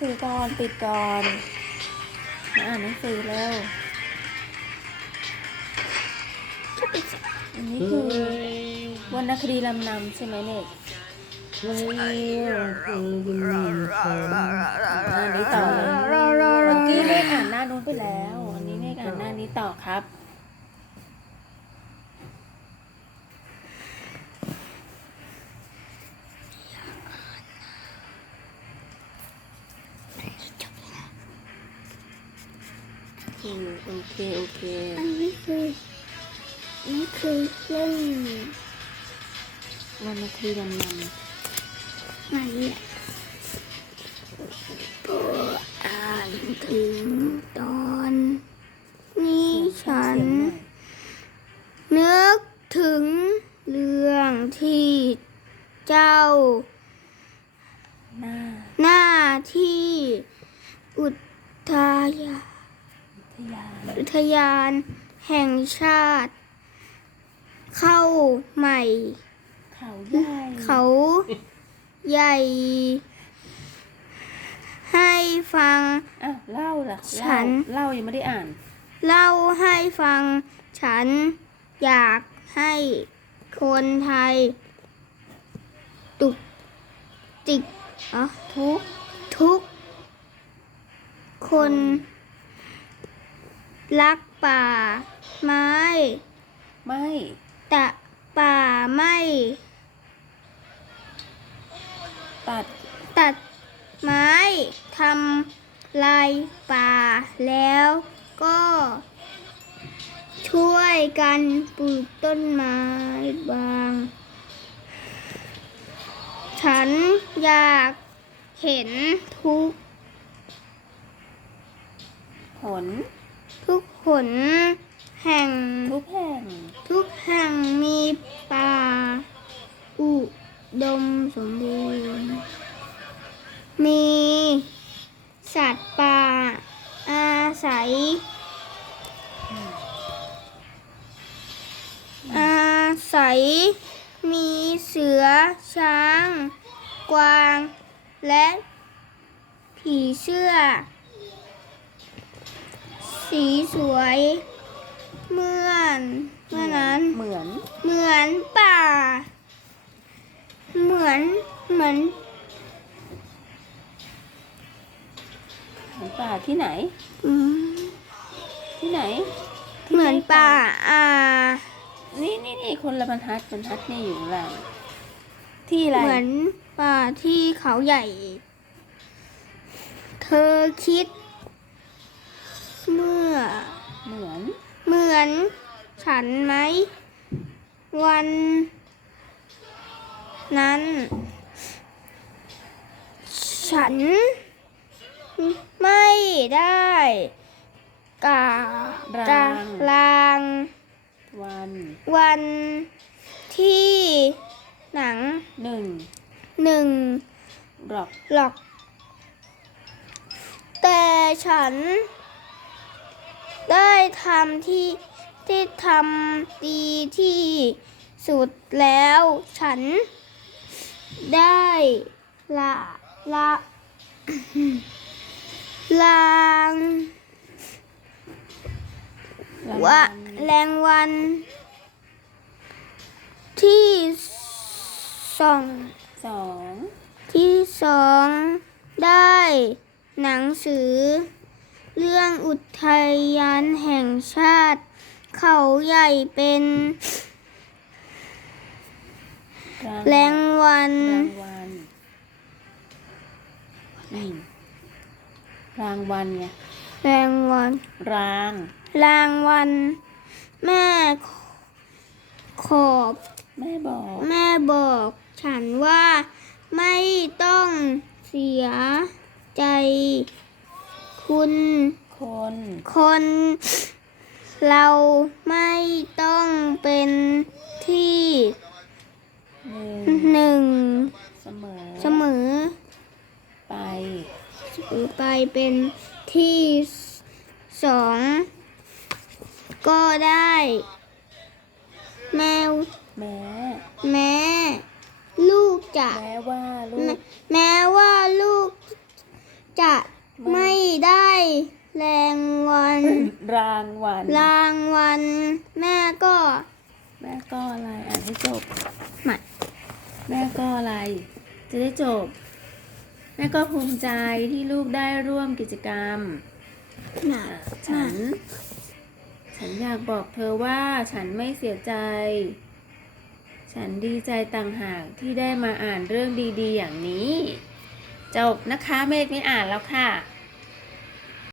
สือก่อนปิดก่อนมาอ่านหนังสือแล้วอันนี้คือวรรณคดีลำนำใช่ไหมเน็กไม่คือยินดีเชิญอ่านนี้ต่อเลยเมื่อกี้เมฆอ่านหน้านู้นไปแล้ว อันนี้เมฆอ่านหน้านี้ต่อครับ อืมโอเคโอเค อันนี้คืออันนี้คือเล่นวรรณคดีลำนไหนเนี่ยโปรดอ่านถึงตอนนี้ำฉันเสียงหน่อยนึกถึงเรื่องที่เจ้า หน้าหน้าที่อุทยาทยาน อุทยานแห่งชาติ เข้าใหม่ เขาใหญ่เขาใหญ่ ให้ฟังอะเล่าล่ะฉัเล่านเล่ายังไม่ได้อ่าน เล่าให้ฟัง ฉันอยากให้คนไทย ตุกติกอ๋อทุก ทุก คน รักป่า ไม้ ไม่แต่ป่าไม่ ตัดตัดไม้ทำลายป่าแล้วก็ช่วยกันปลูกต้นไม้บาง ฉันอยากเห็นทุกผลทุกผ ลแห่งทุกแห่ง ทุกแห่งมีป่า อุดมสมบูรณ์ มีสัตว์ป่า อาศัย อาศัย มีเสือช้าง กวาง และผีเสื้อ สีสวยเมื่อนเมื่อนั้น เหมือน เหมือนป่า เหมือนเหมือนเหมือนป่าที่ไหน อืมที่ไหน ที่เหมือนป่า อ่า นี่นี่นี่คนละบรรทัดบรรทัดนี่อยู่ข้างล่างที่อะไร เหมือนป่าที่เขาใหญ่ เธอคิดเมื่อเหมือนเห มือนฉันไหม วันนั้น ฉันไม่ได้กาตารางวัน วันที่หนังหนึ่งหนึ่งหรอกหรอก แต่ฉันได้ทำที่ ที่ทำดีที่สุดแล้วฉันได้ละละลางรางว่าวัลแรงวันที่สองสองที่สองได้หนังสือ เรื่องอุทยานแห่งชาติ เขาใหญ่เป็นรางแรงวันรางวัลอืมรางวัลไงแรงวัน ราง รางวัลแม่ขอบ แม่บอก แม่บอก ฉันว่าไม่ต้องเสียใจ คุณ คน คน เราไม่ต้องเป็นที่หนึ่งหนึ่งเสมอเสมอไปหรือไปเป็นที่สองก็ได้ แมวแม้แม้ลูกจะแม้ว่าลูแม้กแม้ว่าลูกจะไม่ได้ แรงวัน รางวัลรางวัลแม่ก็แม่ก็อะไรอ่านให้จบไม่แม่ก็อะไร จะได้จบ แม่ก็ภูมิใจที่ลูกได้ร่วมกิจกรรม หนาอะฉัน ฉันอยากบอกเธอว่าฉันไม่เสียใจ ฉันดีใจต่างหากที่ได้มาอ่านเรื่องดีๆ อย่างนี้ จบนะคะเมฆไม่อ่านแล้วค่ะ